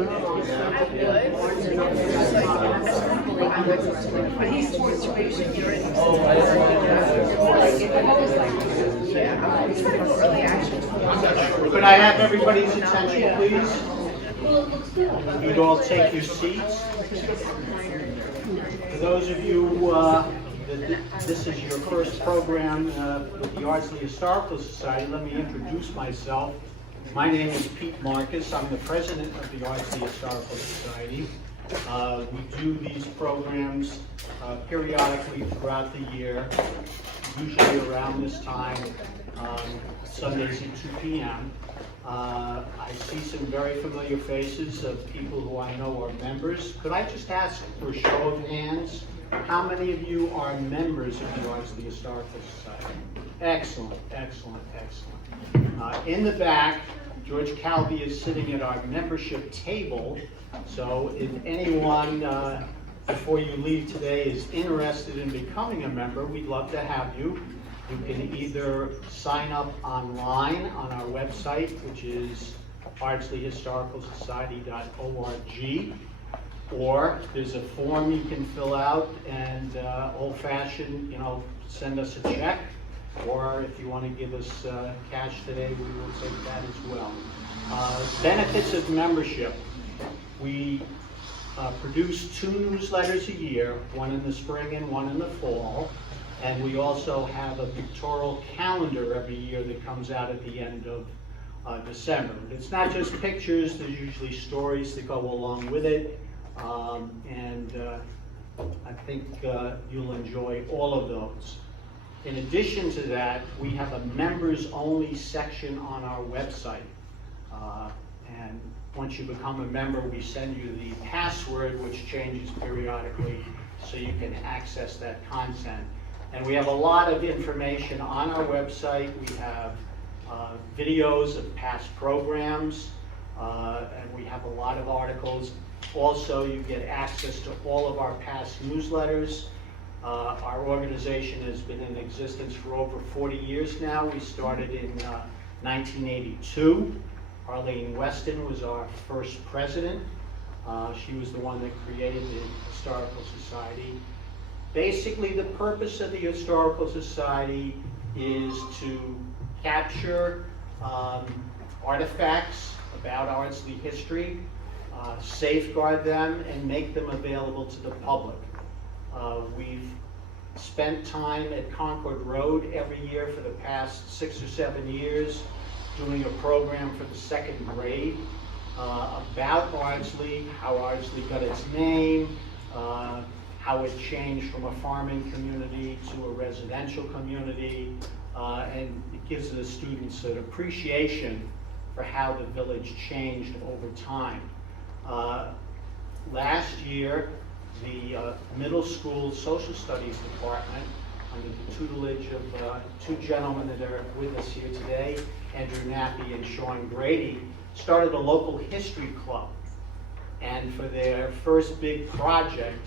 Could I have everybody's attention, please? You'd all take your seats. For those of you this is your first program with the Ardsley Historical Society, let me introduce myself. My name is Pete Marcus. I'm the president of the Ardsley Historical Society. We do these programs periodically throughout the year, usually around this time, Sundays at 2 p.m. I see some very familiar faces of people who I know are members. Could I just ask for a show of hands, how many of you are members of the Ardsley Historical Society? Excellent, excellent, excellent. In the back, George Calvi is sitting at our membership table, so if anyone before you leave today is interested in becoming a member, we'd love to have you. You can either sign up online on our website, which is ardsleyhistoricalsociety.org, or there's a form you can fill out and old-fashioned, send us a check, or if you want to give us cash today, we will take that as well. Benefits of membership. We produce 2 newsletters a year, one in the spring and one in the fall. And we also have a pictorial calendar every year that comes out at the end of December. It's not just pictures, there's usually stories that go along with it. And I think you'll enjoy all of those. In addition to that, we have a members-only section on our website. And once you become a member, we send you the password, which changes periodically, so you can access that content. And we have a lot of information on our website. We have videos of past programs, and we have a lot of articles. Also, you get access to all of our past newsletters. Our organization has been in existence for over 40 years now. We started in 1982. Arlene Weston was our first president. She was the one that created the Historical Society. Basically, the purpose of the Historical Society is to capture artifacts about Ardsley history, safeguard them, and make them available to the public. We've spent time at Concord Road every year for the past 6 or 7 years doing a program for the 2nd grade about Ardsley, how Ardsley got its name, how it changed from a farming community to a residential community, and it gives the students an appreciation for how the village changed over time. Last year, the middle school social studies department, under the tutelage of 2 gentlemen that are with us here today, Andrew Nappy and Sean Grady, started a local history club. And for their first big project,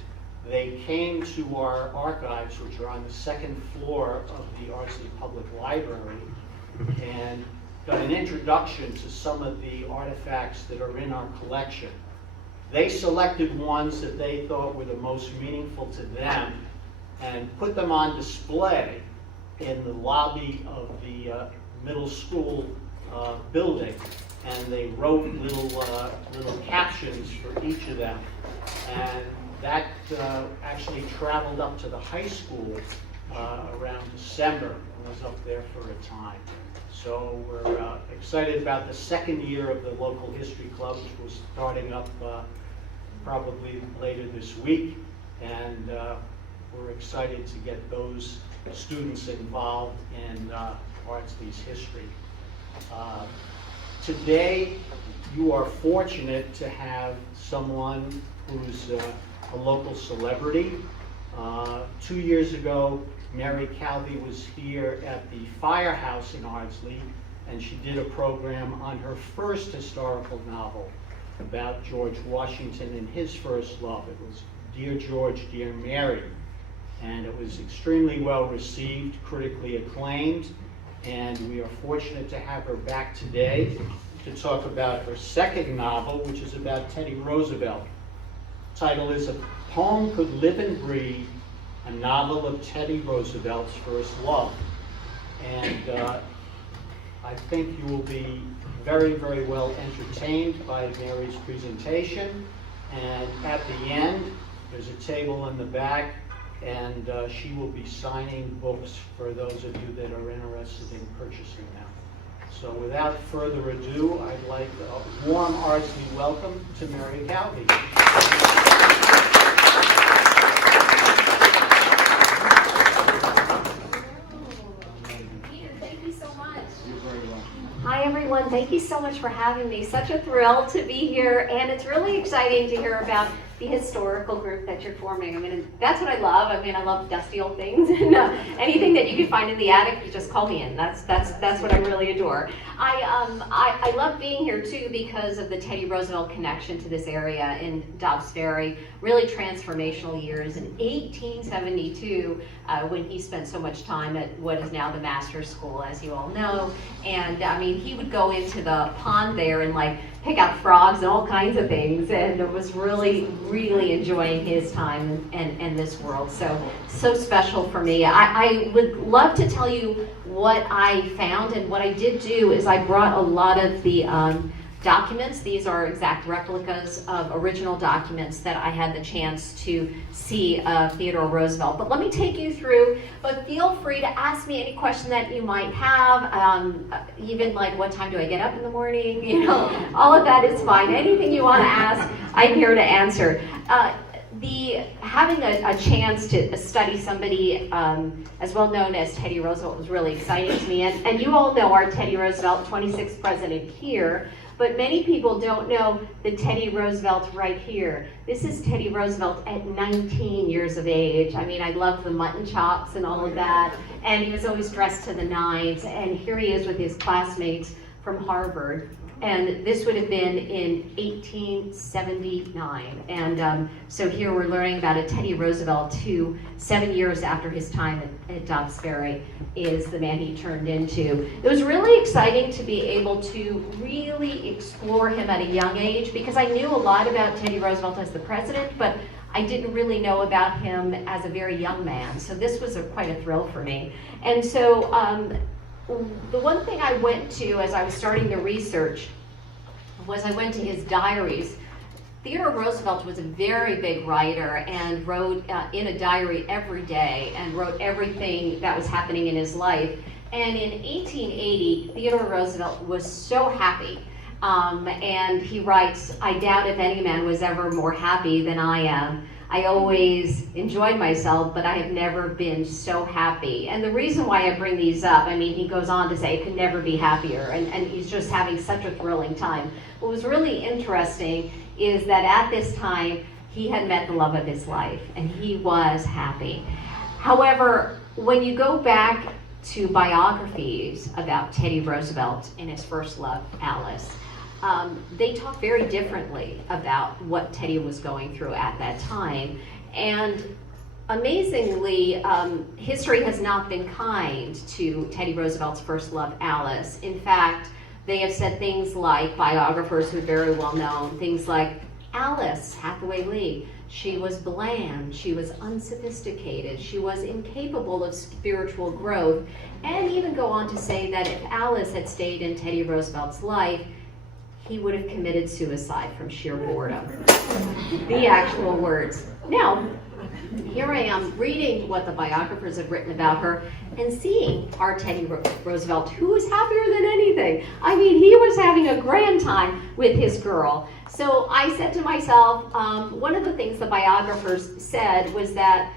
they came to our archives, which are on the 2nd floor of the Ardsley Public Library, and got an introduction to some of the artifacts that are in our collection. They selected ones that they thought were the most meaningful to them and put them on display in the lobby of the middle school building. And they wrote little captions for each of them. And that actually traveled up to the high school around December and was up there for a time. So we're excited about the 2nd year of the local history club, which was starting up probably later this week. And we're excited to get those students involved in Ardsley's history. Today, you are fortunate to have someone who's a local celebrity. 2 years ago, Mary Calvi was here at the Firehouse in Ardsley, and she did a program on her first historical novel about George Washington and his first love. It was Dear George, Dear Mary. And it was extremely well received, critically acclaimed, and we are fortunate to have her back today. to talk about her second novel, which is about Teddy Roosevelt. The title is A Poem Could Live and Breathe, a novel of Teddy Roosevelt's first love. And I think you will be very, very well entertained by Mary's presentation. And at the end, there's a table in the back, and she will be signing books for those of you that are interested in purchasing them. So without further ado, I'd like a warm Ardsley welcome to Mary Calvi. Thank you so much. You're very welcome. Hi everyone, thank you so much for having me. Such a thrill to be here, and it's really exciting to hear about the historical group that you're forming. I mean, that's what I love. I mean, I love dusty old things, and anything that you can find in the attic, you just call me in. That's what I really adore. I love being here too because of the Teddy Roosevelt connection to this area in Dobbs Ferry. Really transformational years in 1872 when he spent so much time at what is now the Master's School, as you all know. And I mean, he would go into the pond there and like pick out frogs and all kinds of things, and it was really enjoying his time and this world. So special for me. I would love to tell you what I found, and what I did do is I brought a lot of the documents. These are exact replicas of original documents that I had the chance to see of Theodore Roosevelt. But let me take you through, but feel free to ask me any question that you might have, even like what time do I get up in the morning, you know, all of that is fine. Anything you want to ask, I'm here to answer. Having a chance to study somebody as well known as Teddy Roosevelt was really exciting to me. And you all know our Teddy Roosevelt, 26th president here. But many people don't know the Teddy Roosevelt right here. This is Teddy Roosevelt at 19 years of age. I mean, I love the mutton chops and all of that. And he was always dressed to the nines. And here he is with his classmates from Harvard. And this would have been in 1879. And so here we're learning about a Teddy Roosevelt who, 7 years after his time at Dobbs Ferry, is the man he turned into. It was really exciting to be able to really explore him at a young age, because I knew a lot about Teddy Roosevelt as the president, but I didn't really know about him as a very young man. So this was quite a thrill for me. And so the one thing I went to as I was starting the research was I went to his diaries. Theodore Roosevelt was a very big writer and wrote in a diary every day and wrote everything that was happening in his life. And in 1880, Theodore Roosevelt was so happy. And he writes, "I doubt if any man was ever more happy than I am. I always enjoyed myself, but I have never been so happy." And the reason why I bring these up, I mean, he goes on to say, "It could never be happier," and he's just having such a thrilling time. What was really interesting is that at this time, he had met the love of his life, and he was happy. However, when you go back to biographies about Teddy Roosevelt and his first love, Alice, they talk very differently about what Teddy was going through at that time. And amazingly, history has not been kind to Teddy Roosevelt's first love, Alice. In fact, they have said things like, biographers who are very well known, things like, Alice Hathaway Lee, she was bland, she was unsophisticated, she was incapable of spiritual growth, and even go on to say that if Alice had stayed in Teddy Roosevelt's life, he would have committed suicide from sheer boredom. The actual words. Now, here I am reading what the biographers have written about her and seeing our Teddy Roosevelt, who was happier than anything. I mean, he was having a grand time with his girl. So I said to myself, one of the things the biographers said was that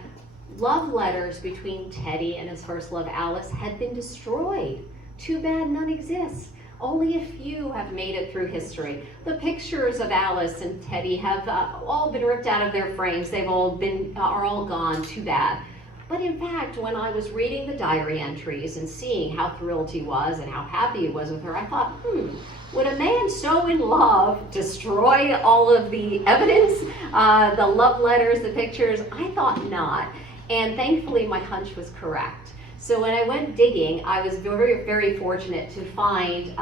love letters between Teddy and his first love, Alice, had been destroyed. Too bad none exist. Only a few have made it through history. The pictures of Alice and Teddy have all been ripped out of their frames. They've all are all gone. Too bad. But in fact, when I was reading the diary entries and seeing how thrilled he was and how happy he was with her, I thought, would a man so in love destroy all of the evidence, the love letters, the pictures? I thought not. And thankfully, my hunch was correct. So when I went digging, I was very, very fortunate to find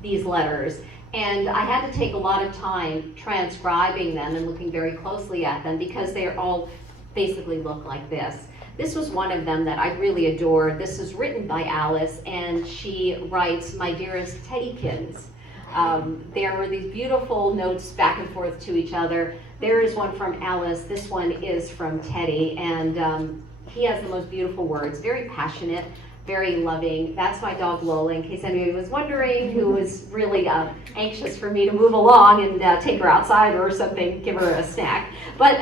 these letters. And I had to take a lot of time transcribing them and looking very closely at them because they all basically look like this. This was one of them that I really adored. This is written by Alice, and she writes, "My dearest Teddykins." There were these beautiful notes back and forth to each other. There is one from Alice. This one is from Teddy, and he has the most beautiful words, very passionate, very loving. That's my dog Lola, in case anybody was wondering, who was really anxious for me to move along and take her outside or something, give her a snack. But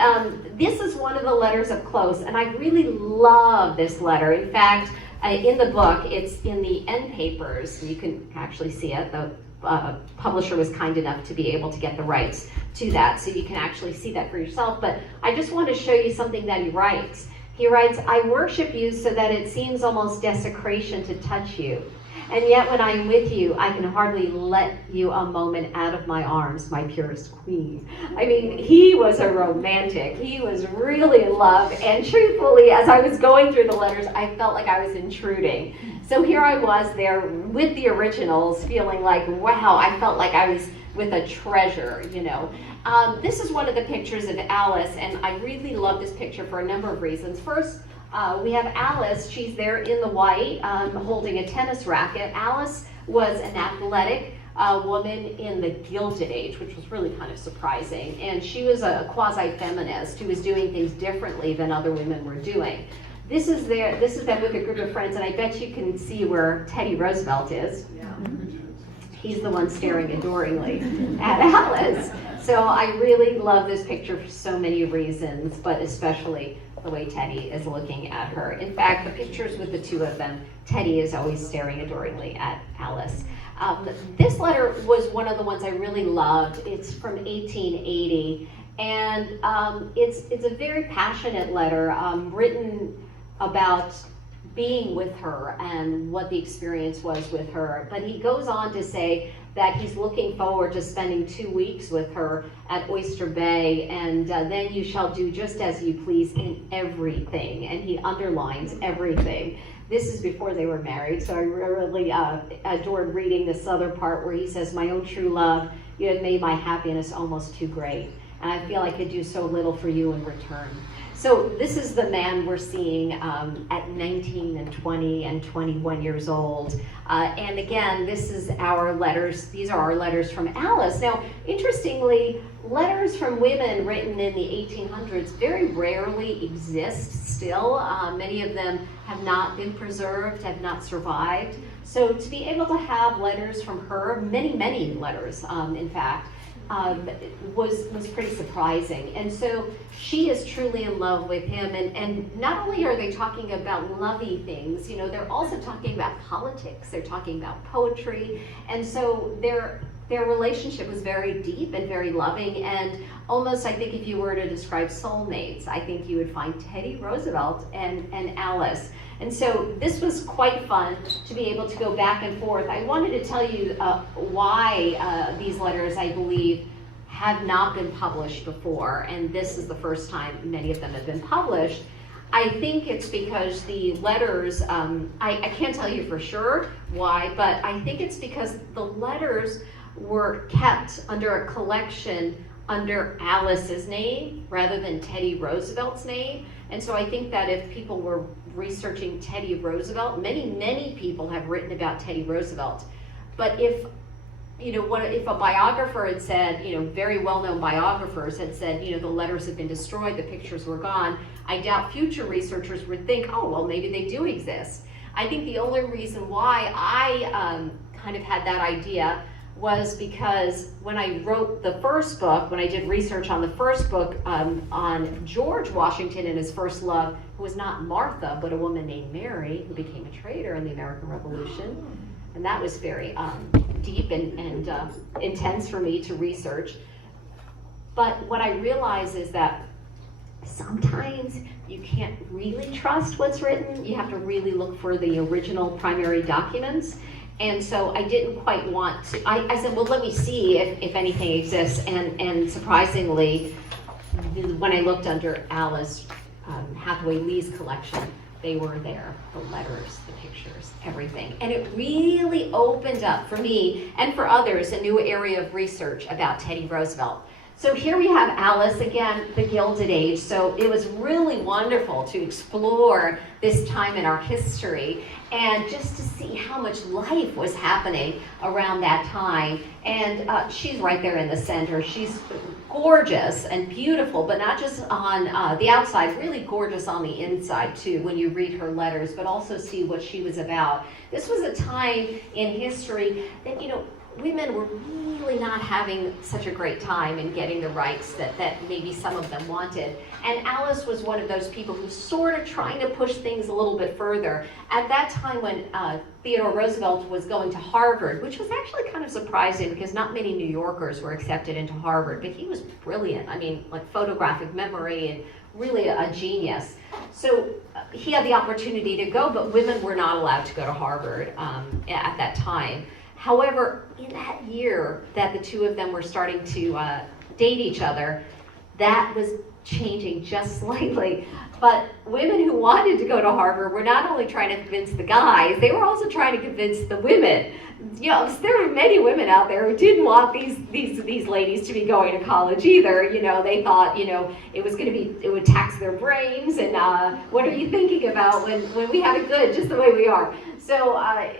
this is one of the letters up close, and I really love this letter. In fact, in the book, it's in the end papers. You can actually see it. The publisher was kind enough to be able to get the rights to that, so you can actually see that for yourself. But I just want to show you something that he writes. He writes, "I worship you so that it seems almost desecration to touch you. And yet when I'm with you, I can hardly let you a moment out of my arms, my purest queen." I mean, he was a romantic. He was really in love. And truthfully, as I was going through the letters, I felt like I was intruding. So here I was there with the originals, feeling like, wow, I felt like I was with a treasure, you know. This is one of the pictures of Alice, and I really love this picture for a number of reasons. First, we have Alice. She's there in the white, holding a tennis racket. Alice was an athletic woman in the Gilded Age, which was really kind of surprising. And she was a quasi-feminist who was doing things differently than other women were doing. This is them with a group of friends, and I bet you can see where Teddy Roosevelt is. Yeah. He's the one staring adoringly at Alice. So I really love this picture for so many reasons, but especially the way Teddy is looking at her. In fact, the pictures with the two of them, Teddy is always staring adoringly at Alice. This letter was one of the ones I really loved. It's from 1880, and it's a very passionate letter written about being with her and what the experience was with her. But he goes on to say that he's looking forward to spending 2 weeks with her at Oyster Bay, and then you shall do just as you please in everything. And he underlines everything. This is before they were married, so I really adored reading this other part where he says, "My own true love, you have made my happiness almost too great, and I feel I could do so little for you in return." So this is the man we're seeing at 19 and 20 and 21 years old. And again, this is our letters. These are our letters from Alice. Now, interestingly, letters from women written in the 1800s very rarely exist still. Many of them have not been preserved, have not survived. So to be able to have letters from her, many letters, in fact, was pretty surprising. And so she is truly in love with him, and not only are they talking about lovey things, you know, they're also talking about politics, they're talking about poetry, and so their relationship was very deep and very loving, and almost, I think, if you were to describe soulmates, I think you would find Teddy Roosevelt and Alice. And so this was quite fun to be able to go back and forth. I wanted to tell you why these letters, I believe, have not been published before, and this is the first time many of them have been published. I think it's because the letters, I can't tell you for sure why, but I think it's because the letters were kept under a collection under Alice's name rather than Teddy Roosevelt's name. And so I think that if people were researching Teddy Roosevelt, many people have written about Teddy Roosevelt. But if, you know, if a biographer had said, you know, very well-known biographers had said, you know, the letters have been destroyed, the pictures were gone, I doubt future researchers would think, oh, well, maybe they do exist. I think the only reason why I kind of had that idea was because when I wrote the first book, when I did research on the first book on George Washington and his first love, who was not Martha, but a woman named Mary, who became a traitor in the American Revolution. And that was very deep and intense for me to research. But what I realize is that sometimes you can't really trust what's written. You have to really look for the original primary documents. And so I didn't quite want to, I said, well, let me see if anything exists. And surprisingly, when I looked under Alice Hathaway Lee's collection, they were there. The letters, the pictures, everything. And it really opened up for me and for others a new area of research about Teddy Roosevelt. So here we have Alice, again, the Gilded Age. So it was really wonderful to explore this time in our history and just to see how much life was happening around that time. And she's right there in the center. She's gorgeous and beautiful, but not just on the outside, really gorgeous on the inside too, when you read her letters, but also see what she was about. This was a time in history that, women were really not having such a great time in getting the rights that maybe some of them wanted. And Alice was one of those people who sort of trying to push things a little bit further. At that time when Theodore Roosevelt was going to Harvard, which was actually kind of surprising because not many New Yorkers were accepted into Harvard, but he was brilliant. I mean, like photographic memory and really a genius. So he had the opportunity to go, but women were not allowed to go to Harvard at that time. However, in that year that the two of them were starting to date each other, that was changing just slightly. But women who wanted to go to Harvard were not only trying to convince the guys, they were also trying to convince the women. There were many women out there who didn't want these ladies to be going to college either. They thought, it would tax their brains, and what are you thinking about when we have it good just the way we are? So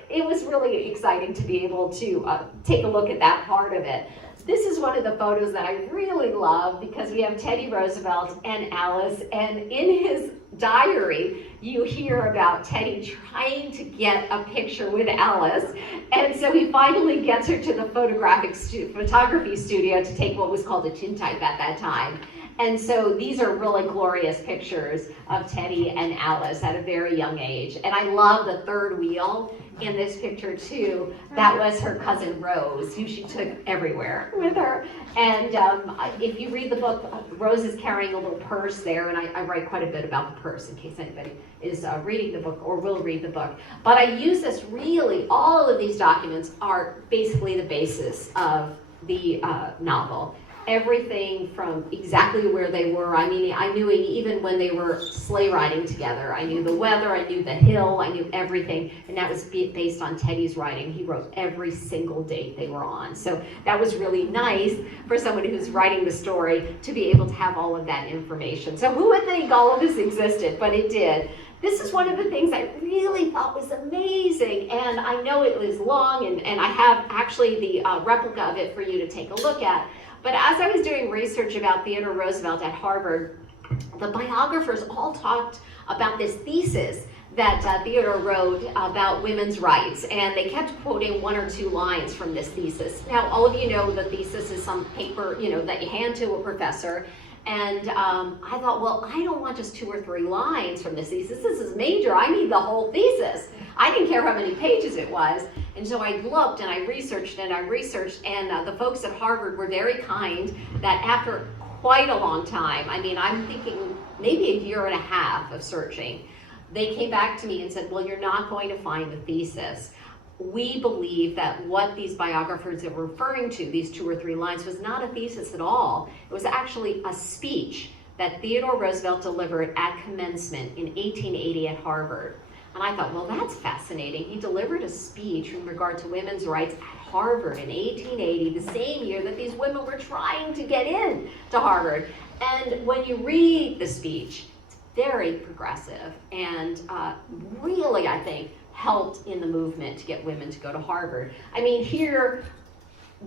it was really exciting to be able to take a look at that part of it. This is one of the photos that I really love because we have Teddy Roosevelt and Alice, and in his diary, you hear about Teddy trying to get a picture with Alice, and so he finally gets her to the photography studio to take what was called a tintype at that time. And so these are really glorious pictures of Teddy and Alice at a very young age. And I love the third wheel in this picture too. That was her cousin Rose, who she took everywhere with her. And if you read the book, Rose is carrying a little purse there, and I write quite a bit about the purse in case anybody is reading the book or will read the book. But I use this really, all of these documents are basically the basis of the novel. Everything from exactly where they were. I mean, I knew even when they were sleigh riding together. I knew the weather, I knew the hill, I knew everything, and that was based on Teddy's writing. He wrote every single date they were on. So that was really nice for someone who's writing the story to be able to have all of that information. So who would think all of this existed? But it did. This is one of the things I really thought was amazing, and I know it was long, and I have actually the replica of it for you to take a look at. But as I was doing research about Theodore Roosevelt at Harvard, the biographers all talked about this thesis that Theodore wrote about women's rights, and they kept quoting one or two lines from this thesis. Now, all of you know the thesis is some paper, that you hand to a professor, and I thought, well, I don't want just 2 or 3 lines from this thesis. This is major. I need the whole thesis. I didn't care how many pages it was. And so I looked and I researched, and the folks at Harvard were very kind that after quite a long time, I mean, I'm thinking maybe a year and a half of searching, they came back to me and said, well, you're not going to find the thesis. We believe that what these biographers are referring to, these 2 or 3 lines, was not a thesis at all. It was actually a speech that Theodore Roosevelt delivered at commencement in 1880 at Harvard. And I thought, well, that's fascinating. He delivered a speech in regard to women's rights at Harvard in 1880, the same year that these women were trying to get in to Harvard. And when you read the speech, it's very progressive and really, I think, helped in the movement to get women to go to Harvard. I mean, here,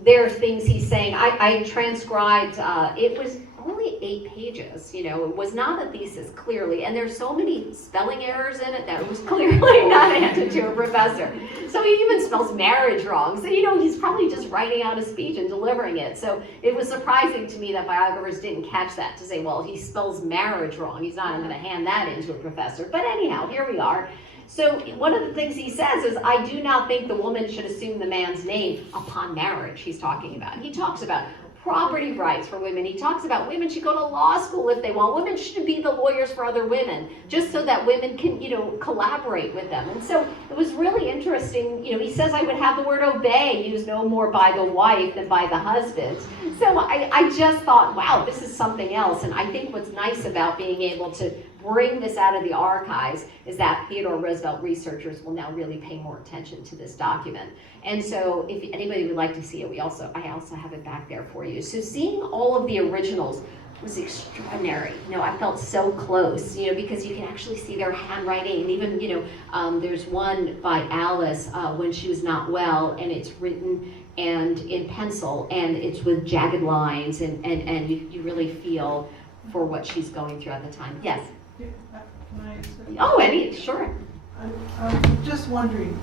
there are things he's saying. I transcribed, it was only 8 pages, it was not a thesis, clearly, and there's so many spelling errors in it that it was clearly not handed to a professor. So he even spells marriage wrong. So, he's probably just writing out a speech and delivering it. So it was surprising to me that biographers didn't catch that, to say, well, he spells marriage wrong. He's not going to hand that in to a professor. But anyhow, here we are. So one of the things he says is, I do not think the woman should assume the man's name upon marriage, he's talking about. He talks about property rights for women. He talks about women should go to law school if they want. Women should be the lawyers for other women, just so that women can, collaborate with them. And so it was really interesting. He says I would have the word obey used no more by the wife than by the husband. So I just thought, wow, this is something else. And I think what's nice about being able to bring this out of the archives is that Theodore Roosevelt researchers will now really pay more attention to this document. And so if anybody would like to see it, I also have it back there for you. So seeing all of the originals was extraordinary. I felt so close, because you can actually see their handwriting. And even, there's one by Alice when she was not well, and it's written and in pencil, and it's with jagged lines, and you really feel for what she's going through at the time. Yes? Can I say? Oh, sure. I'm just wondering,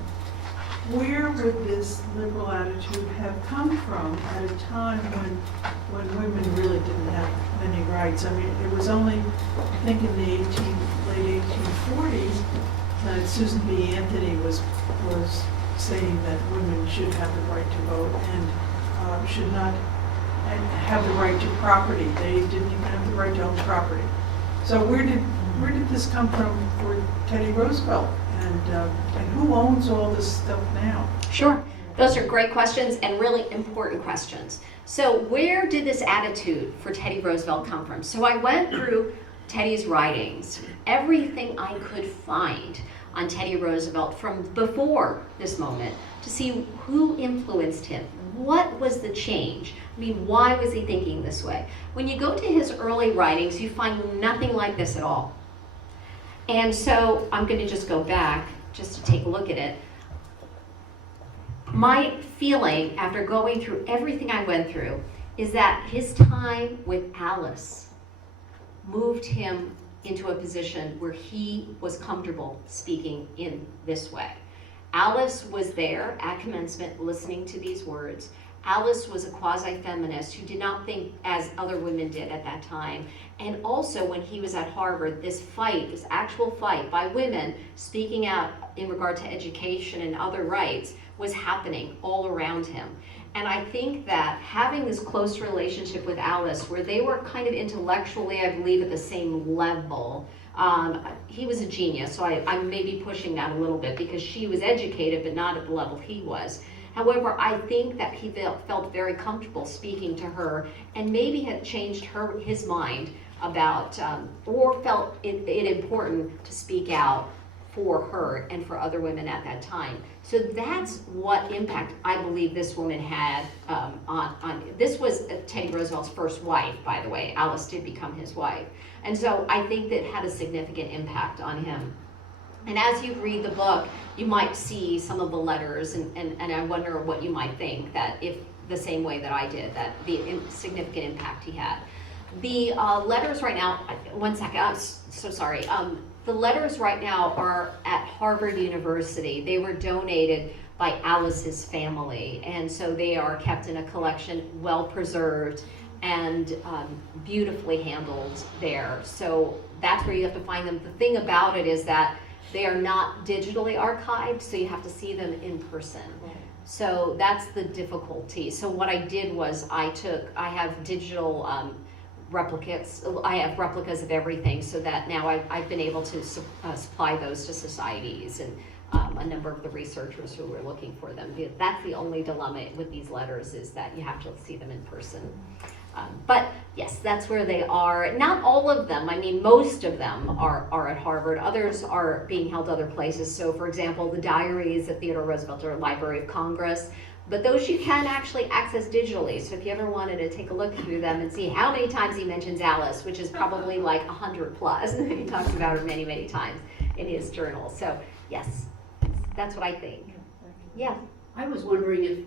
where would this liberal attitude have come from at a time when women really didn't have many rights? I mean, it was only, I think, in the late 1840s that Susan B. Anthony was saying that women should have the right to vote and should not have the right to property. They didn't even have the right to own property. So where did this come from for Teddy Roosevelt? And who owns all this stuff now? Sure. Those are great questions and really important questions. So where did this attitude for Teddy Roosevelt come from? So I went through Teddy's writings, everything I could find on Teddy Roosevelt from before this moment to see who influenced him. What was the change? I mean, why was he thinking this way? When you go to his early writings, you find nothing like this at all. And so I'm going to just go back just to take a look at it. My feeling after going through everything I went through is that his time with Alice moved him into a position where he was comfortable speaking in this way. Alice was there at commencement listening to these words. Alice was a quasi-feminist who did not think as other women did at that time. And also when he was at Harvard, this actual fight by women speaking out in regard to education and other rights was happening all around him. And I think that having this close relationship with Alice, where they were kind of intellectually, I believe, at the same level, he was a genius, so I'm maybe pushing that a little bit because she was educated, but not at the level he was. However, I think that he felt very comfortable speaking to her and maybe had changed his mind about, or felt it important to speak out for her and for other women at that time. So that's what impact I believe this woman had on this was Teddy Roosevelt's first wife, by the way. Alice did become his wife. And so I think that had a significant impact on him. And as you read the book, you might see some of the letters, and I wonder what you might think, that if the same way that I did, that the significant impact he had. The letters right now, one second, I'm so sorry. The letters right now are at Harvard University. They were donated by Alice's family, and so they are kept in a collection, well preserved and beautifully handled there. So that's where you have to find them. The thing about it is that they are not digitally archived, so you have to see them in person. So that's the difficulty. So what I did was I have digital replicas. I have replicas of everything, so that now I've been able to supply those to societies and a number of the researchers who were looking for them. That's the only dilemma with these letters, is that you have to see them in person. But yes, that's where they are. Not all of them. I mean, most of them are at Harvard. Others are being held other places. So for example, the diaries at Theodore Roosevelt are Library of Congress. But those you can actually access digitally. So if you ever wanted to take a look through them and see how many times he mentions Alice, which is probably like 100 plus. He talks about her many, many times in his journal. So yes, that's what I think. Yeah. I was wondering if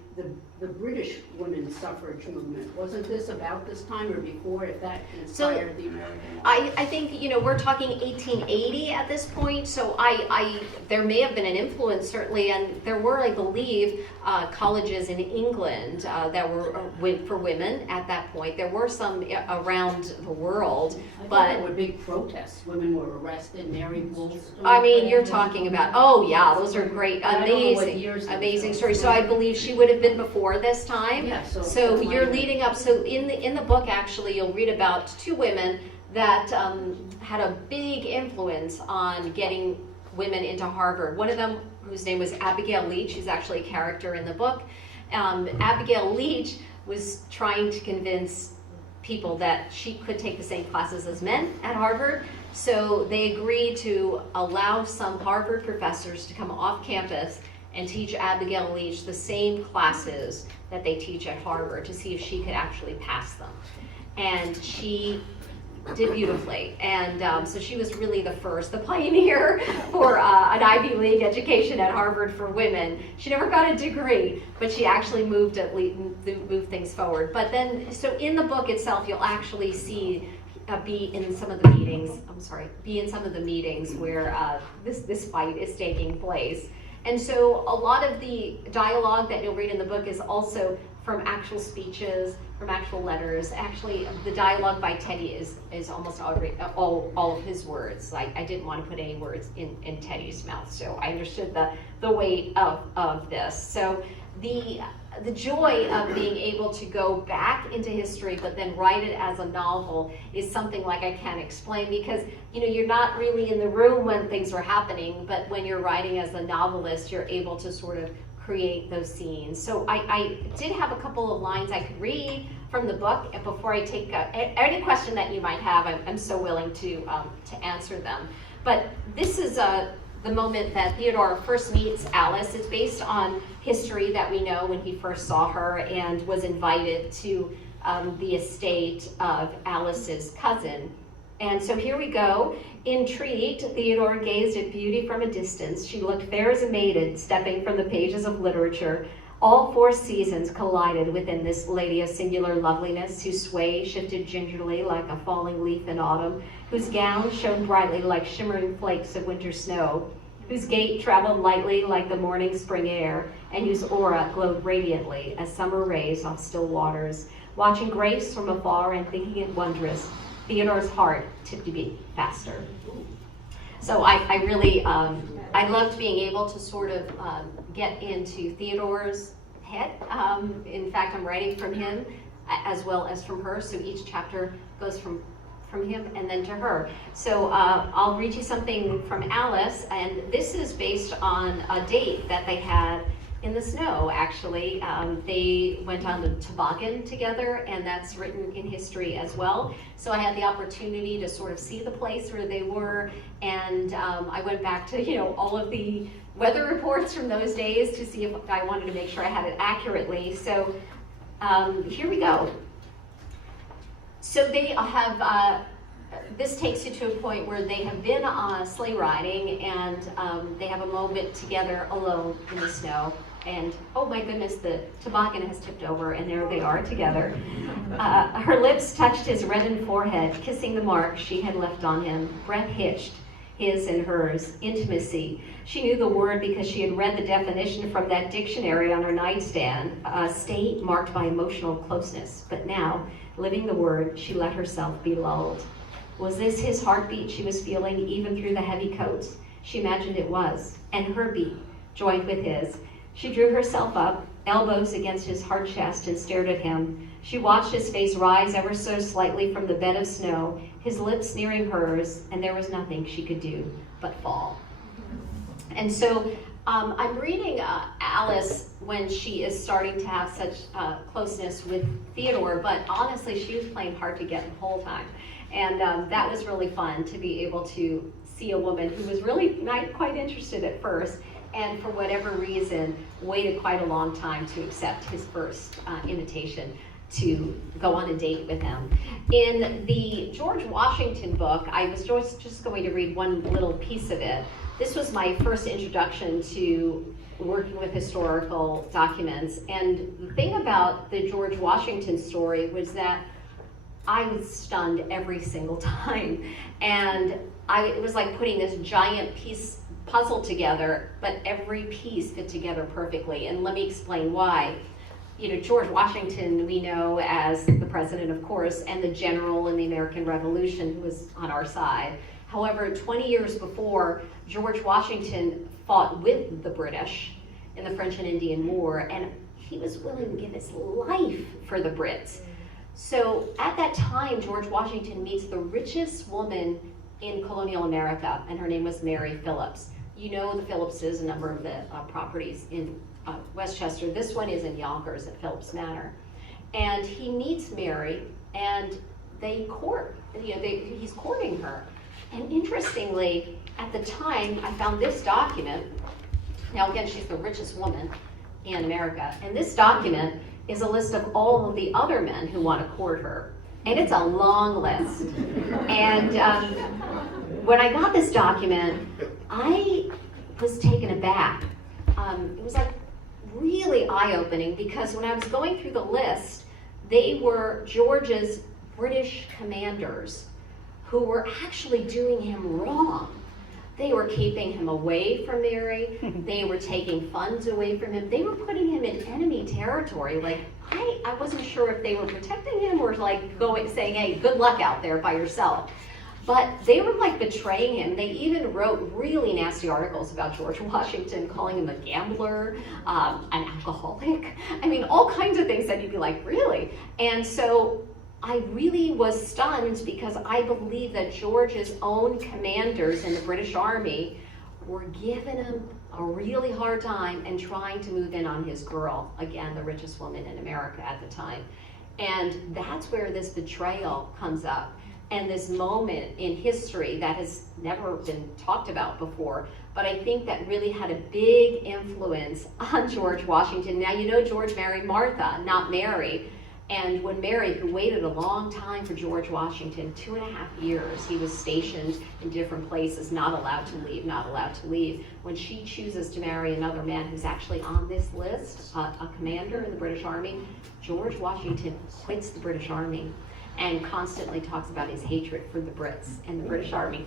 the British women's suffrage movement, wasn't this about this time or before, if that inspired the American one? I think, we're talking 1880 at this point, so there may have been an influence, certainly, and there were, I believe, colleges in England that were for women at that point. There were some around the world, but there were big protests. Women were arrested. Mary Wollstonecraft. I mean, you're talking about, oh yeah, those are great, amazing stories. So I believe she would have been before this time. Yeah, so you're leading up. So in the book, actually, you'll read about two women that had a big influence on getting women into Harvard. One of them, whose name was Abigail Leach, who's actually a character in the book. Abigail Leach was trying to convince people that she could take the same classes as men at Harvard. So they agreed to allow some Harvard professors to come off campus and teach Abigail Leach the same classes that they teach at Harvard to see if she could actually pass them. And she did beautifully. And so she was really the pioneer for an Ivy League education at Harvard for women. She never got a degree, but she actually moved things forward. But then, so in the book itself, you'll actually see be in some of the meetings where this fight is taking place. And so a lot of the dialogue that you'll read in the book is also from actual speeches, from actual letters. Actually, the dialogue by Teddy is almost all of his words. I didn't want to put any words in Teddy's mouth, so I understood the weight of this. So the joy of being able to go back into history but then write it as a novel is something like I can't explain, because you're not really in the room when things are happening, but when you're writing as a novelist, you're able to sort of create those scenes. So I did have a couple of lines I could read from the book, and before I take any question that you might have, I'm so willing to answer them. But this is the moment that Theodore first meets Alice. It's based on history that we know when he first saw her and was invited to the estate of Alice's cousin. And so here we go. Intrigued, Theodore gazed at beauty from a distance. She looked fair as a maiden, stepping from the pages of literature. All four seasons collided within this lady of singular loveliness, whose sway shifted gingerly like a falling leaf in autumn, whose gown shone brightly like shimmering flakes of winter snow, whose gait traveled lightly like the morning spring air, and whose aura glowed radiantly as summer rays off still waters. Watching grace from afar and thinking it wondrous, Theodore's heart tipped a beat faster. So I really, I loved being able to sort of get into Theodore's head. In fact, I'm writing from him as well as from her, so each chapter goes from him and then to her. So I'll read you something from Alice, and this is based on a date that they had in the snow, actually. They went on the toboggan together, and that's written in history as well. So I had the opportunity to sort of see the place where they were, and I went back to all of the weather reports from those days to see if I wanted to make sure I had it accurately. So here we go. So they have, this takes you to a point where they have been sleigh riding, and they have a moment together alone in the snow. And oh my goodness, the toboggan has tipped over, and there they are together. Her lips touched his reddened forehead, kissing the mark she had left on him. Breath hitched, his and hers. Intimacy. She knew the word because she had read the definition from that dictionary on her nightstand. A state marked by emotional closeness. But now, living the word, she let herself be lulled. Was this his heartbeat she was feeling even through the heavy coats? She imagined it was, and her beat joined with his. She drew herself up, elbows against his hard chest, and stared at him. She watched his face rise ever so slightly from the bed of snow, his lips nearing hers, and there was nothing she could do but fall. And so I'm reading Alice when she is starting to have such closeness with Theodore, but honestly, she was playing hard to get the whole time. And that was really fun to be able to see a woman who was really not quite interested at first, and for whatever reason, waited quite a long time to accept his first invitation to go on a date with him. In the George Washington book, I was just going to read one little piece of it. This was my first introduction to working with historical documents. And the thing about the George Washington story was that I was stunned every single time. And it was like putting this giant puzzle together, but every piece fit together perfectly. And let me explain why. George Washington, we know as the president, of course, and the general in the American Revolution who was on our side. However, 20 years before, George Washington fought with the British in the French and Indian War, and he was willing to give his life for the Brits. So at that time, George Washington meets the richest woman in colonial America, and her name was Mary Phillips. You know the Phillipses, a number of the properties in Westchester. This one is in Yonkers at Phillips Manor. And he meets Mary, and they court, he's courting her. And interestingly, at the time, I found this document. Now again, she's the richest woman in America, and this document is a list of all of the other men who want to court her. And it's a long list. And when I got this document, I was taken aback. It was like really eye-opening, because when I was going through the list, they were George's British commanders who were actually doing him wrong. They were keeping him away from Mary. They were taking funds away from him. They were putting him in enemy territory. Like, I wasn't sure if they were protecting him or like saying, hey, good luck out there by yourself. But they were like betraying him. They even wrote really nasty articles about George Washington, calling him a gambler, an alcoholic. I mean, all kinds of things that you'd be like, really? And so I really was stunned, because I believe that George's own commanders in the British Army were giving him a really hard time and trying to move in on his girl, again, the richest woman in America at the time. And that's where this betrayal comes up, and this moment in history that has never been talked about before, but I think that really had a big influence on George Washington. Now, you know, George married Martha, not Mary. And when Mary, who waited a long time for George Washington, 2.5 years, he was stationed in different places, not allowed to leave, not allowed to leave. When she chooses to marry another man who's actually on this list, a commander in the British Army, George Washington quits the British Army and constantly talks about his hatred for the Brits and the British Army.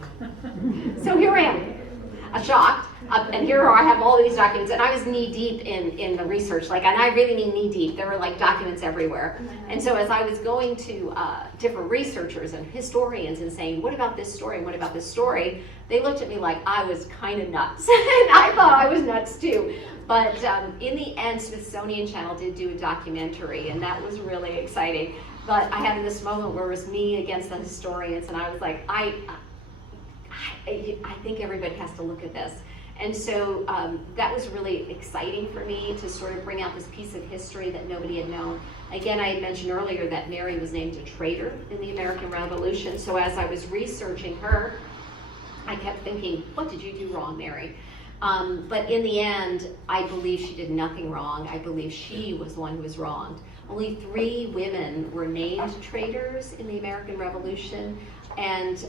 So here I am, shocked, and here I have all these documents, and I was knee-deep in the research, and I really mean knee-deep. There were like documents everywhere. And so as I was going to different researchers and historians and saying, what about this story, and what about this story, they looked at me like I was kind of nuts, and I thought I was nuts too. But in the end, Smithsonian Channel did do a documentary, and that was really exciting. But I had this moment where it was me against the historians, and I was like, I think everybody has to look at this. And so that was really exciting for me to sort of bring out this piece of history that nobody had known. Again, I had mentioned earlier that Mary was named a traitor in the American Revolution. So as I was researching her, I kept thinking, what did you do wrong, Mary? But in the end, I believe she did nothing wrong. I believe she was the one who was wronged. Only 3 women were named traitors in the American Revolution, and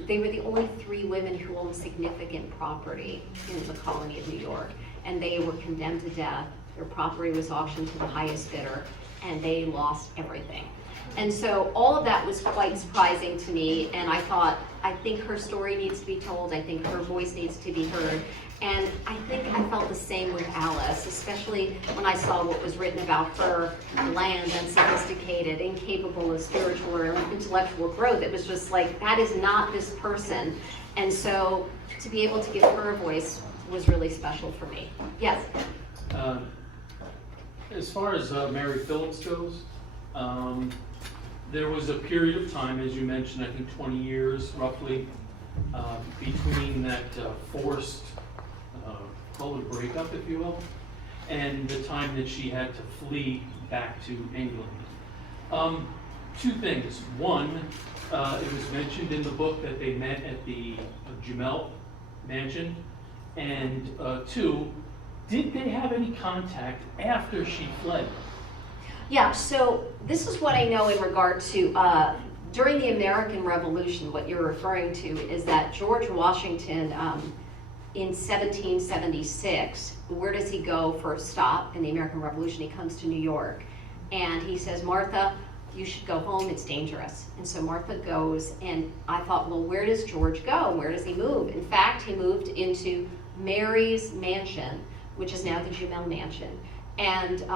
they were the only 3 women who owned significant property in the colony of New York, and they were condemned to death. Their property was auctioned to the highest bidder, and they lost everything. And so all of that was quite surprising to me, and I thought, I think her story needs to be told, I think her voice needs to be heard. And I think I felt the same with Alice, especially when I saw what was written about her, bland, unsophisticated, incapable of spiritual or intellectual growth. It was just like, that is not this person. And so to be able to give her a voice was really special for me. Yes? As far as Mary Phillips goes, there was a period of time, as you mentioned, I think 20 years roughly, between that forced call it a breakup, if you will, and the time that she had to flee back to England. 2 things. One, it was mentioned in the book that they met at the Jumel mansion, and 2, did they have any contact after she fled? Yeah, so this is what I know in regard to during the American Revolution. What you're referring to is that George Washington in 1776, where does he go for a stop in the American Revolution? He comes to New York, and he says, Martha, you should go home, it's dangerous. And so Martha goes, and I thought, well, where does George go? Where does he move? In fact, he moved into Mary's mansion, which is now the Jumel Mansion. And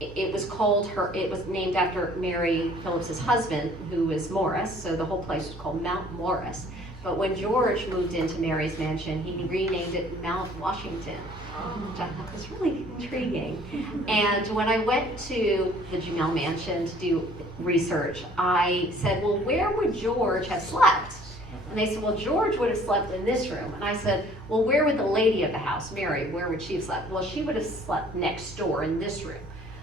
it was named after Mary Phillips's husband, who was Morris, so the whole place was called Mount Morris. But when George moved into Mary's mansion, he renamed it Mount Washington, which I thought was really intriguing. And when I went to the Jumel Mansion to do research, I said, well, where would George have slept? And they said, well, George would have slept in this room. And I said, well, where would the lady of the house, Mary, where would she have slept? Well, she would have slept next door in this room.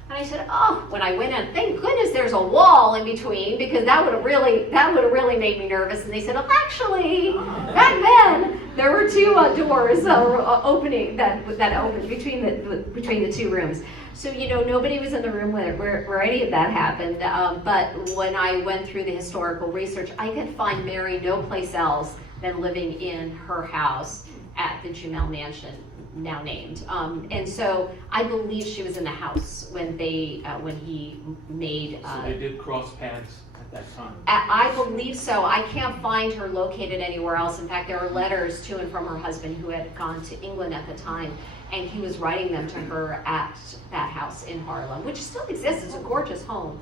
And I said, oh, when I went in, thank goodness there's a wall in between, because that would have really made me nervous. And they said, well, actually, back then there were two doors opening that opened between the two rooms. So nobody was in the room where any of that happened. But when I went through the historical research, I could find Mary no place else than living in her house at the Jumel Mansion, now named. And so I believe she was in the house when he made. So they did cross paths at that time. I believe so. I can't find her located anywhere else. In fact, there are letters to and from her husband who had gone to England at the time, and he was writing them to her at that house in Harlem, which still exists. It's a gorgeous home.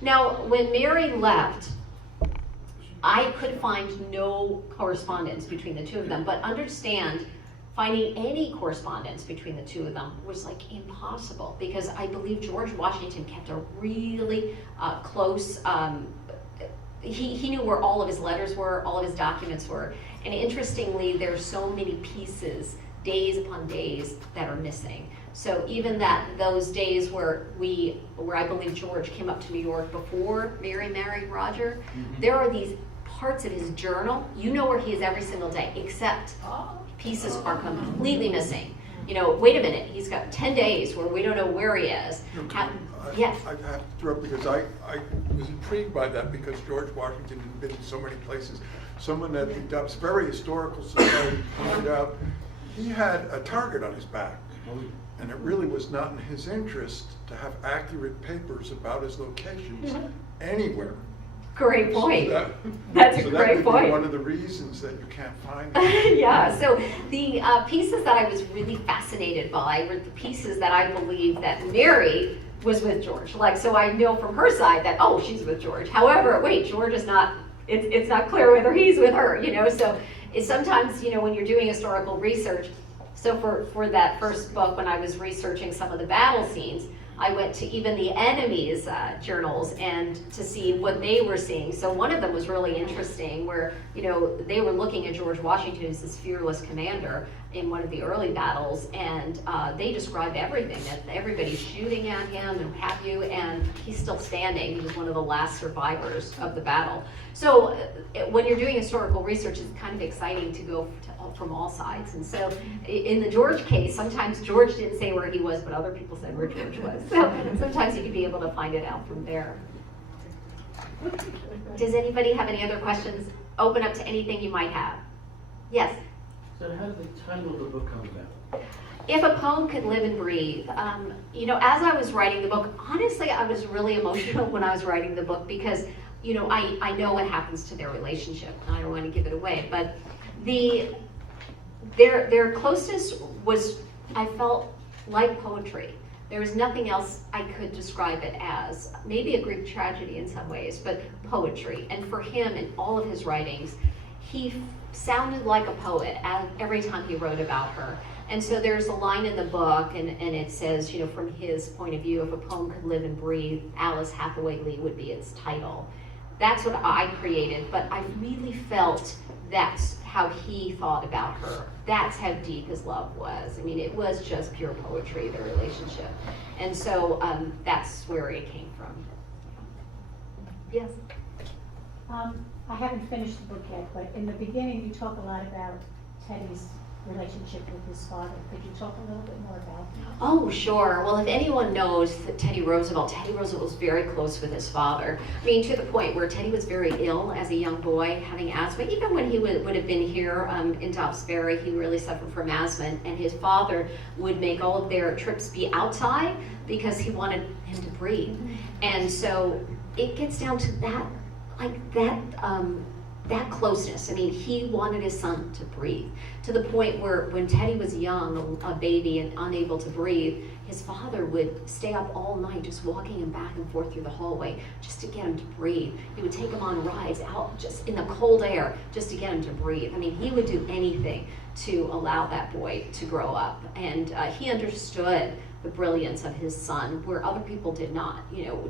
Now, when Mary left, I could find no correspondence between the two of them, but understand, finding any correspondence between the two of them was like impossible, because I believe George Washington kept a really close, he knew where all of his letters were, all of his documents were. And interestingly, there's so many pieces, days upon days, that are missing. So even those days where I believe George came up to New York before Mary married Roger, there are these parts of his journal, where he is every single day, except pieces are completely missing. Wait a minute, he's got 10 days where we don't know where he is. Yes. I have to interrupt because I was intrigued by that, because George Washington had been in so many places. Someone at the Dobbs Ferry Historical Society pointed out he had a target on his back. And it really was not in his interest to have accurate papers about his locations anywhere. Great point. So That's a so great that could point. be one of the reasons that you can't find it. Yeah, so the pieces that I was really fascinated by were the pieces that I believe that Mary was with George. So I know from her side that, oh, she's with George. However, wait, George is not, it's not clear whether he's with her, So it's sometimes, when you're doing historical research, so for that first book, when I was researching some of the battle scenes, I went to even the enemy's journals and to see what they were seeing. So one of them was really interesting, where they were looking at George Washington as this fearless commander in one of the early battles, and they described everything, that everybody's shooting at him and what have you, and he's still standing. He was one of the last survivors of the battle. So when you're doing historical research, it's kind of exciting to go from all sides. And so in the George case, sometimes George didn't say where he was, but other people said where George was. So sometimes you can be able to find it out from there. Does anybody have any other questions? Open up to anything you might have. Yes? So how did the title of the book come about? If a poem could live and breathe, as I was writing the book, honestly, I was really emotional when I was writing the book, because, I know what happens to their relationship, and I don't want to give it away, but their closeness was, I felt, like poetry. There was nothing else I could describe it as. Maybe a Greek tragedy in some ways, but poetry. And for him, in all of his writings, he sounded like a poet every time he wrote about her. And so there's a line in the book, and it says, from his point of view, if a poem could live and breathe, Alice Hathaway Lee would be its title. That's what I created, but I really felt that's how he thought about her. That's how deep his love was. I mean, it was just pure poetry, the relationship. And so that's where it came from. Yes? I haven't finished the book yet, but in the beginning you talk a lot about Teddy's relationship with his father. Could you talk a little bit more about that? Oh, sure. Well, if anyone knows that Teddy Roosevelt was very close with his father. I mean, to the point where Teddy was very ill as a young boy, having asthma. Even when he would have been here in Dobbs Ferry, he really suffered from asthma, and his father would make all of their trips be outside because he wanted him to breathe. And so it gets down to that, that closeness. I mean, he wanted his son to breathe, to the point where when Teddy was young, a baby and unable to breathe, his father would stay up all night just walking him back and forth through the hallway just to get him to breathe. He would take him on rides out just in the cold air just to get him to breathe. I mean, he would do anything to allow that boy to grow up. And he understood the brilliance of his son, where other people did not.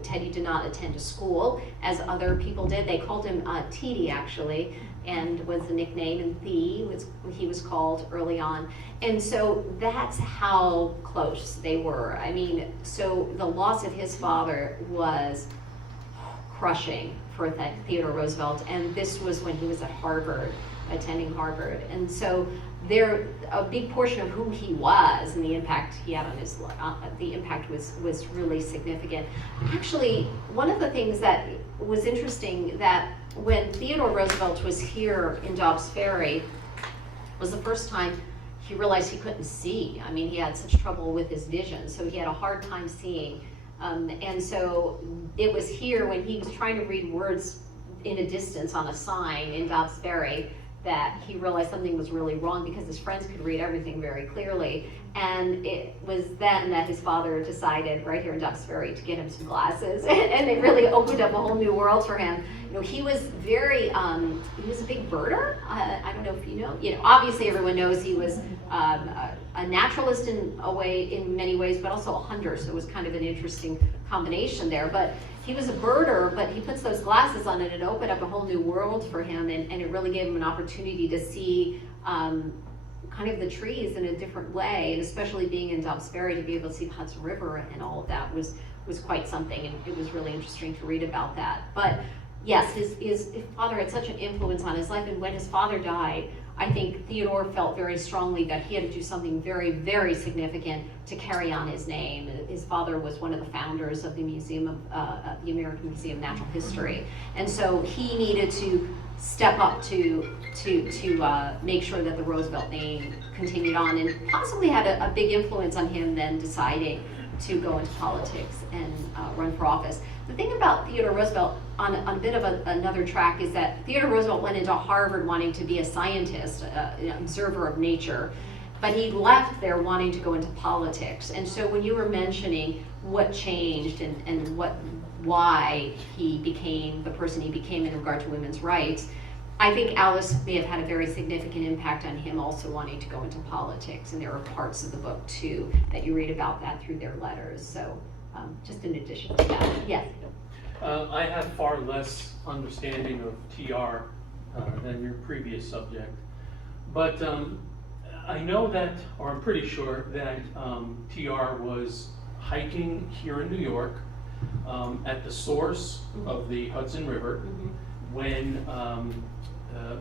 Teddy did not attend a school as other people did. They called him TD, actually. and was the nickname, and he was called early on. And so that's how close they were. I mean, so the loss of his father was crushing for Theodore Roosevelt, and this was when he was at Harvard, attending Harvard. And so a big portion of who he was and the impact he had on his the impact was really significant. Actually, one of the things that was interesting, that when Theodore Roosevelt was here in Dobbs Ferry, was the first time he realized he couldn't see. I mean, he had such trouble with his vision, so he had a hard time seeing. And so it was here when he was trying to read words in a distance on a sign in Dobbs Ferry that he realized something was really wrong, because his friends could read everything very clearly. And it was then that his father decided, right here in Dobbs Ferry, to get him some glasses. And it really opened up a whole new world for him. You know, he was very, he was a big birder. I don't know if you know, obviously everyone knows he was a naturalist in many ways, but also a hunter. So it was kind of an interesting combination there. But he was a birder, but he puts those glasses on and it opened up a whole new world for him, and it really gave him an opportunity to see kind of the trees in a different way, and especially being in Dobbs Ferry, to be able to see the Hudson River and all of that was quite something, and it was really interesting to read about that. But yes, his father had such an influence on his life, and when his father died, I think Theodore felt very strongly that he had to do something very, very significant to carry on his name. His father was one of the founders of the Museum of the American Museum of Natural History, and so he needed to step up to make sure that the Roosevelt name continued on, and possibly had a big influence on him then deciding to go into politics and run for office. The thing about Theodore Roosevelt, on a bit of another track, is that Theodore Roosevelt went into Harvard wanting to be a scientist, an observer of nature, but he left there wanting to go into politics. And so when you were mentioning what changed and why he became the person he became in regard to women's rights, I think Alice may have had a very significant impact on him also wanting to go into politics, and there are parts of the book too that you read about that through their letters. So just in addition to that, yes. I have far less understanding of TR than your previous subject, but I know that, or I'm pretty sure that TR was hiking here in New York at the source of the Hudson River when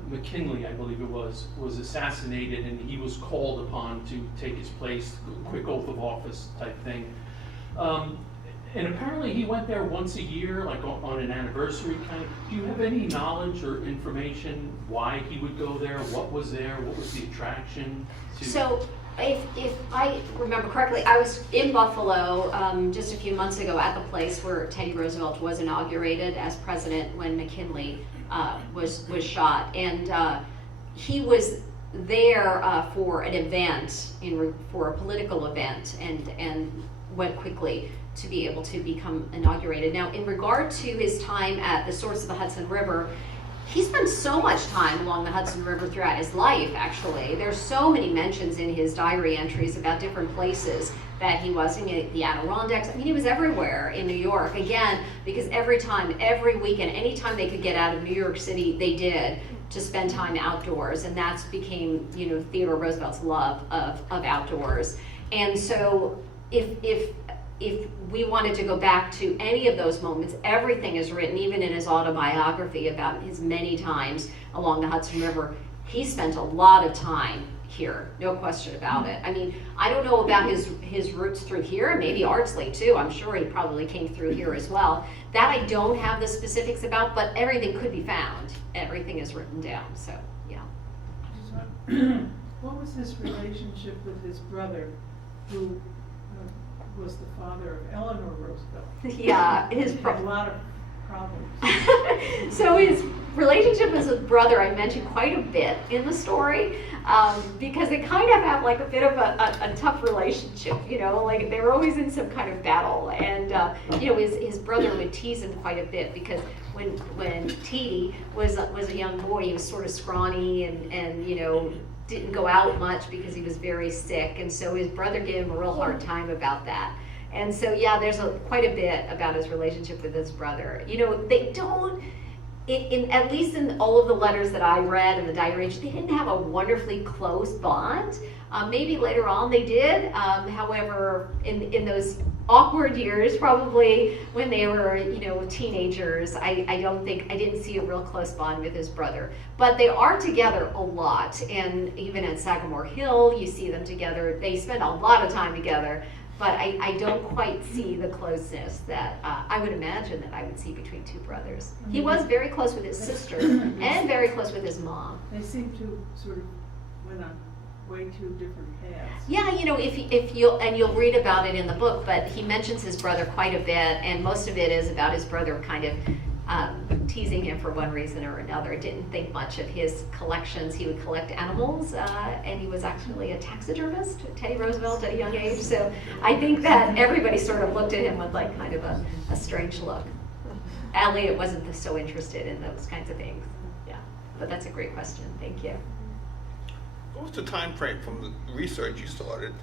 McKinley, I believe it was assassinated, and he was called upon to take his place, quick oath of office type thing. And apparently he went there once a year, like on an anniversary kind of. Do you have any knowledge or information why he would go there? What was there? What was the attraction to? So if I remember correctly, I was in Buffalo just a few months ago at the place where Teddy Roosevelt was inaugurated as president when McKinley was shot, and he was there for an event, for a political event, and went quickly to be able to become inaugurated. Now, in regard to his time at the source of the Hudson River, he spent so much time along the Hudson River throughout his life, actually. There's so many mentions in his diary entries about different places that he was in, the Adirondacks. I mean, he was everywhere in New York, again, because every weekend, anytime they could get out of New York City, they did, to spend time outdoors, and that's became, Theodore Roosevelt's love of outdoors. And so if we wanted to go back to any of those moments, everything is written, even in his autobiography, about his many times along the Hudson River. He spent a lot of time here, no question about it. I mean, I don't know about his roots through here, maybe Ardsley too. I'm sure he probably came through here as well. That I don't have the specifics about, but everything could be found. Everything is written down, so yeah. What was his relationship with his brother, who was the father of Eleanor Roosevelt? Yeah, He had a lot of problems. So his relationship with his brother, I mentioned quite a bit in the story, because they kind of have like a bit of a tough relationship, like they were always in some kind of battle, and his brother would tease him quite a bit, because when T.D. was a young boy, he was sort of scrawny and didn't go out much because he was very sick, and so his brother gave him a real hard time about that. And so yeah, there's quite a bit about his relationship with his brother. They don't, at least in all of the letters that I read and the diary, they didn't have a wonderfully close bond. Maybe later on they did. However, in those awkward years, probably when they were, teenagers, I didn't see a real close bond with his brother. But they are together a lot, and even at Sagamore Hill, you see them together. They spend a lot of time together. But I don't quite see the closeness that I would imagine that I would see between two brothers. He was very close with his sister and very close with his mom. They seem to sort of went on way two different paths. Yeah, if you'll read about it in the book, but he mentions his brother quite a bit, and most of it is about his brother kind of teasing him for one reason or another. Didn't think much of his collections. He would collect animals, and he was actually a taxidermist, Teddy Roosevelt, at a young age. So I think that everybody sort of looked at him with like kind of a strange look. Elliot wasn't so interested in those kinds of things. Yeah, but that's a great question. Thank you. What was the time frame from the research you started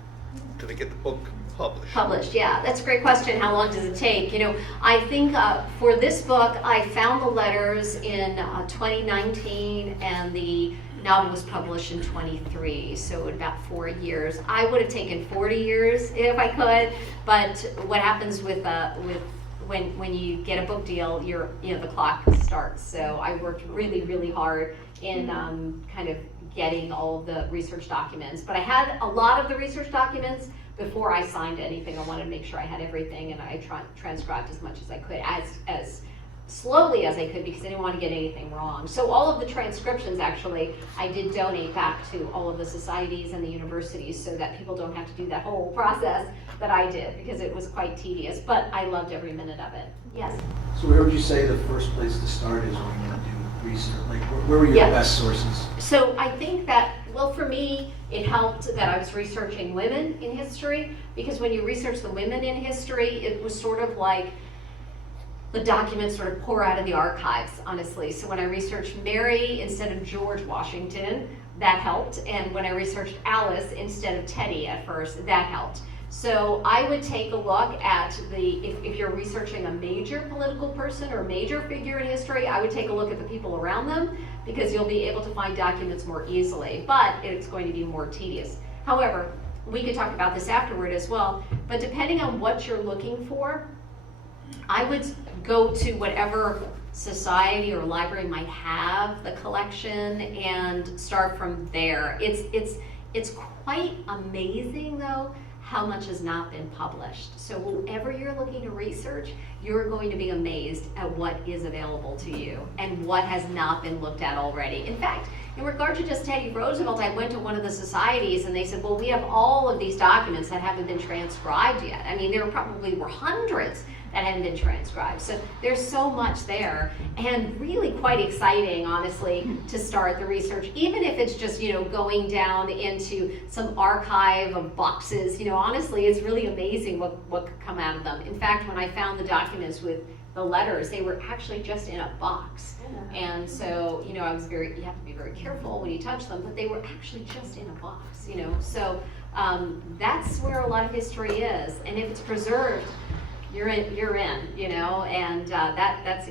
to get the book published? Published, yeah, that's a great question. How long does it take? I think for this book, I found the letters in 2019, and the novel was published in 23, so in about 4 years. I would have taken 40 years if I could, but what happens with when you get a book deal, the clock starts. So I worked really, really hard in kind of getting all of the research documents, but I had a lot of the research documents before I signed anything. I wanted to make sure I had everything, and I transcribed as much as I could, as slowly as I could, because I didn't want to get anything wrong. So all of the transcriptions, actually, I did donate back to all of the societies and the universities so that people don't have to do that whole process that I did, because it was quite tedious, but I loved every minute of it. Yes? So where would you say the first place to start is when you want to do research? Like, where were your Yeah. best sources? So I think that, well, for me, it helped that I was researching women in history, because when you research the women in history, it was sort of like the documents sort of pour out of the archives, honestly. So when I researched Mary instead of George Washington, that helped. And when I researched Alice instead of Teddy at first, that helped. So I would take a look at if you're researching a major political person or major figure in history, I would take a look at the people around them, because you'll be able to find documents more easily, but it's going to be more tedious. However, we could talk about this afterward as well, but depending on what you're looking for, I would go to whatever society or library might have the collection and start from there. It's quite amazing, though, how much has not been published. So whenever you're looking to research, you're going to be amazed at what is available to you and what has not been looked at already. In fact, in regard to just Teddy Roosevelt, I went to one of the societies and they said, well, we have all of these documents that haven't been transcribed yet. I mean, there probably were hundreds that hadn't been transcribed. So there's so much there, and really quite exciting, honestly, to start the research, even if it's just, going down into some archive of boxes. Honestly, it's really amazing what could come out of them. In fact, when I found the documents with the letters, they were actually just in a box. And so, you have to be very careful when you touch them, but they were actually just in a box, So that's where a lot of history is. And if it's preserved, you're in, and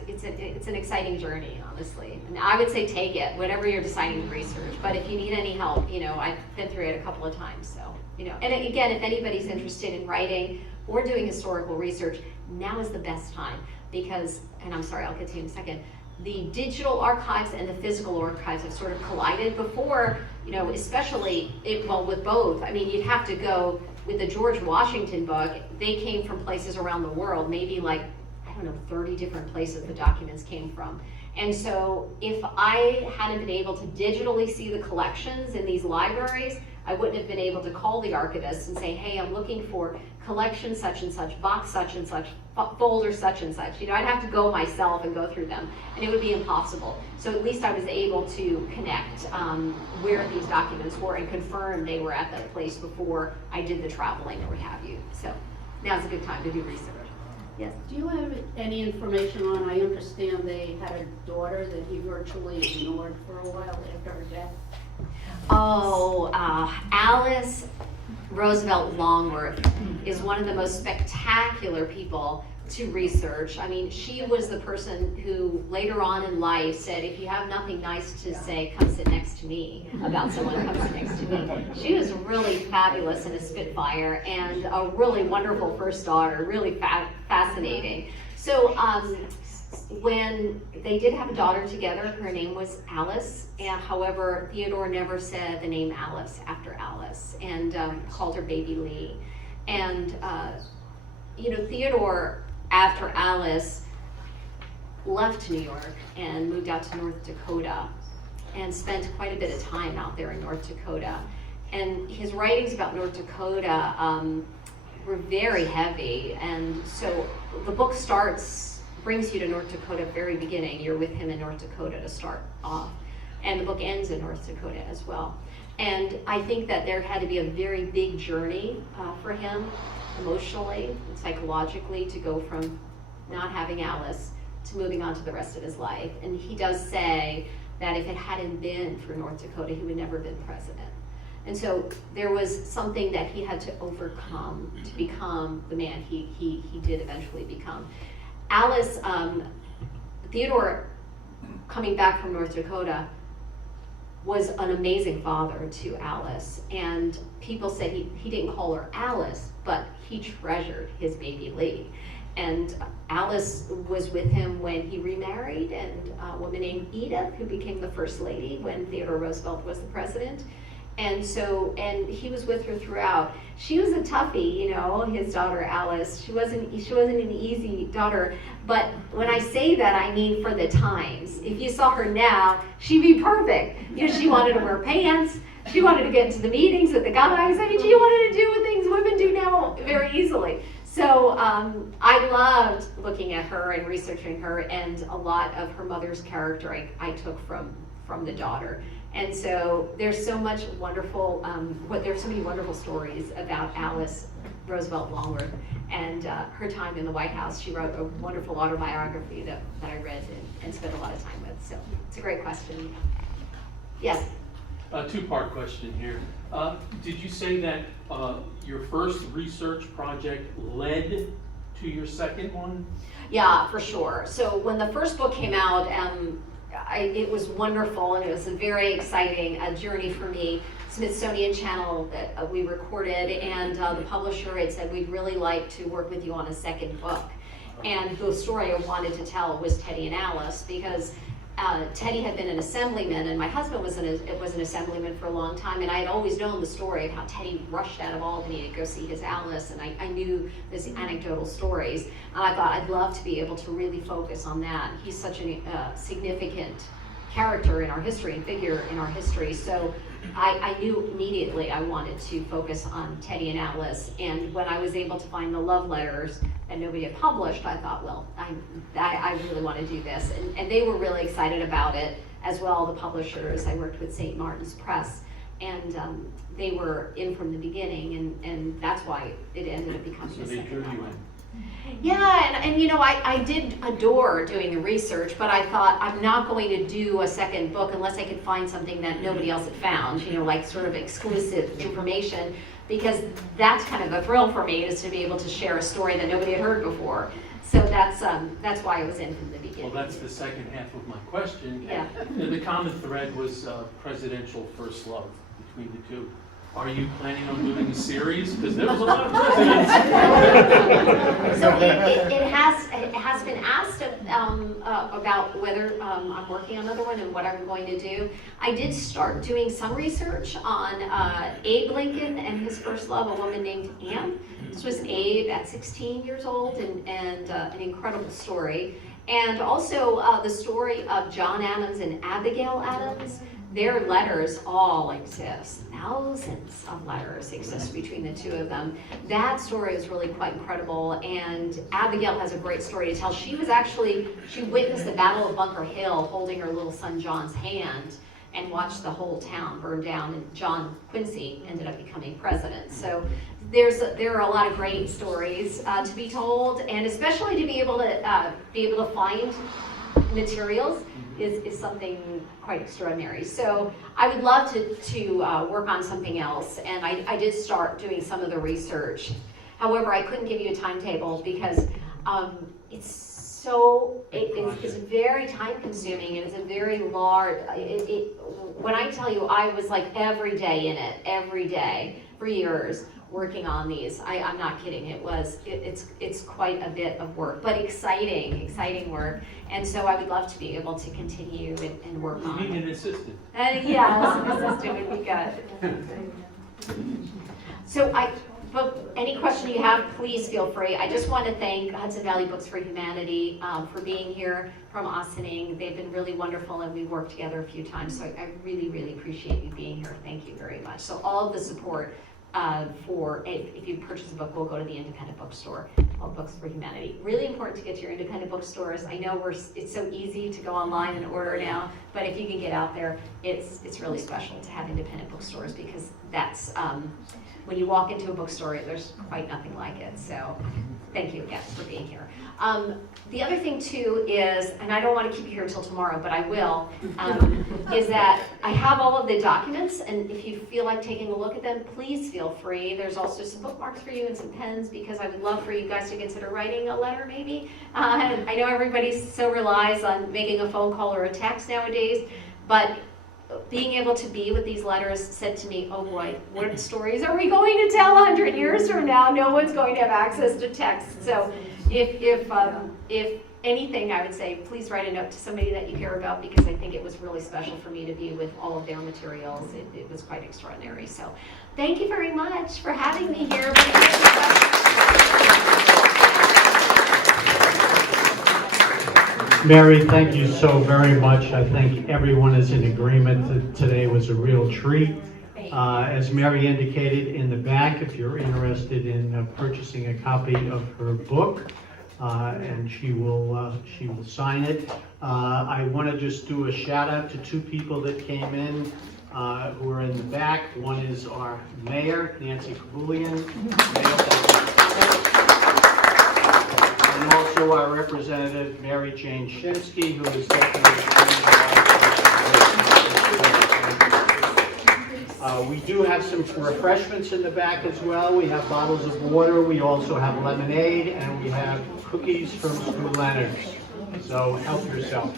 it's an exciting journey, honestly. And I would say take it, whatever you're deciding to research. But if you need any help, I've been through it a couple of times, so, And again, if anybody's interested in writing or doing historical research, now is the best time, because, and I'm sorry, I'll get to you in a second, the digital archives and the physical archives have sort of collided before, especially, with both. I mean, you'd have to go with the George Washington book. They came from places around the world, maybe 30 different places the documents came from. And so if I hadn't been able to digitally see the collections in these libraries, I wouldn't have been able to call the archivist and say, hey, I'm looking for collection such and such, box such and such, folder such and such. I'd have to go myself and go through them, and it would be impossible. So at least I was able to connect where these documents were and confirm they were at that place before I did the traveling or what have you. So now's a good time to do research. Yes? Do you have any information on, I understand they had a daughter that he virtually ignored for a while after her death? Oh, Alice Roosevelt Longworth is one of the most spectacular people to research. I mean, she was the person who later on in life said, if you have nothing nice to say, come sit next to me about someone, come sit next to me. She was really fabulous and a spitfire and a really wonderful first daughter, really fascinating. So when they did have a daughter together, her name was Alice, and however, Theodore never said the name Alice after Alice, and called her Baby Lee. And Theodore, after Alice, left New York and moved out to North Dakota and spent quite a bit of time out there in North Dakota. And his writings about North Dakota were very heavy, and so the book brings you to North Dakota at the very beginning. You're with him in North Dakota to start off, and the book ends in North Dakota as well. And I think that there had to be a very big journey for him, emotionally and psychologically, to go from not having Alice to moving on to the rest of his life. And he does say that if it hadn't been for North Dakota, he would never have been president. And so there was something that he had to overcome to become the man he did eventually become. Alice, Theodore, coming back from North Dakota, was an amazing father to Alice. And people say he didn't call her Alice, but he treasured his baby Lee. And Alice was with him when he remarried, and a woman named Edith, who became the first lady when Theodore Roosevelt was the president. And he was with her throughout. She was a toughie, his daughter Alice. She wasn't an easy daughter, but when I say that, I mean for the times. If you saw her now, she'd be perfect. She wanted to wear pants. She wanted to get into the meetings with the guys. I mean, she wanted to do things women do now very easily. So I loved looking at her and researching her, and a lot of her mother's character I took from the daughter. And so there's so much wonderful, there's so many wonderful stories about Alice Roosevelt Longworth and her time in the White House. She wrote a wonderful autobiography that I read and spent a lot of time with. So it's a great question. Yes? A two-part question here. Did you say that your first research project led to your second one? Yeah, for sure. So when the first book came out, it was wonderful, and it was a very exciting journey for me. Smithsonian Channel that we recorded, and the publisher had said, we'd really like to work with you on a second book. And the story I wanted to tell was Teddy and Alice, because Teddy had been an assemblyman, and my husband was an assemblyman for a long time, and I had always known the story of how Teddy rushed out of Albany to go see his Alice, and I knew these anecdotal stories, and I thought I'd love to be able to really focus on that. He's such a significant character in our history and figure in our history, so I knew immediately I wanted to focus on Teddy and Alice, and when I was able to find the love letters that nobody had published, I thought, well, I really want to do this, and they were really excited about it as well, the publishers. I worked with St. Martin's Press, and they were in from the beginning, and that's why it ended up becoming the second novel. Yeah, and I did adore doing the research, but I thought I'm not going to do a second book unless I could find something that nobody else had found, like sort of exclusive information, because that's kind of the thrill for me, is to be able to share a story that nobody had heard before. So that's why I was in from the beginning. Well, that's the second half of my question. Yeah. The common thread was presidential first love between the two. Are you planning on doing a series? Because there was a lot of presidents. So it has been asked about whether I'm working on another one and what I'm going to do. I did start doing some research on Abe Lincoln and his first love, a woman named Anne. This was Abe at 16 years old, and an incredible story. And also the story of John Adams and Abigail Adams. Their letters all exist. Thousands of letters exist between the two of them. That story is really quite incredible, and Abigail has a great story to tell. She witnessed the Battle of Bunker Hill holding her little son John's hand and watched the whole town burn down, and John Quincy ended up becoming president. So there are a lot of great stories to be told, and especially to be able to find materials is something quite extraordinary. So I would love to work on something else, and I did start doing some of the research. However, I couldn't give you a timetable because It's very time consuming, and it's a very large, when I tell you, I was like every day in it, every day, for years, working on these. I'm not kidding, it's quite a bit of work, but exciting work. And so I would love to be able to continue and work You on need it. an assistant. Yes, an assistant would be good. So but any question you have, please feel free. I just want to thank Hudson Valley Books for Humanity for being here from Ossining. They've been really wonderful, and we've worked together a few times, so I really, really appreciate you being here. Thank you very much. So all of the support if you purchase a book, we'll go to the independent bookstore called Books for Humanity. Really important to get to your independent bookstores. I know it's so easy to go online and order now, but if you can get out there, it's really special to have independent bookstores, because that's when you walk into a bookstore, there's quite nothing like it. So thank you again for being here. The other thing too is, and I don't want to keep you here until tomorrow, but I will, is that I have all of the documents, and if you feel like taking a look at them, please feel free. There's also some bookmarks for you and some pens, because I would love for you guys to consider writing a letter maybe. I know everybody so relies on making a phone call or a text nowadays, but being able to be with these letters said to me, oh boy, what stories are we going to tell 100 years from now? No one's going to have access to text. So if anything, I would say, please write a note to somebody that you care about, because I think it was really special for me to be with all of their materials. It was quite extraordinary. So thank you very much for having me here. Mary, thank you so very much. I think everyone is in agreement that today was a real treat. As Mary indicated in the back, if you're interested in purchasing a copy of her book, and she will sign it. I want to just do a shout out to two people that came in who are in the back. One is our mayor, Nancy Kabulian, and also our representative, Mary Jane Shinsky, who is we do have some refreshments in the back as well. We have bottles of water, we also have lemonade, and we have cookies from School Leonard's. So help yourself.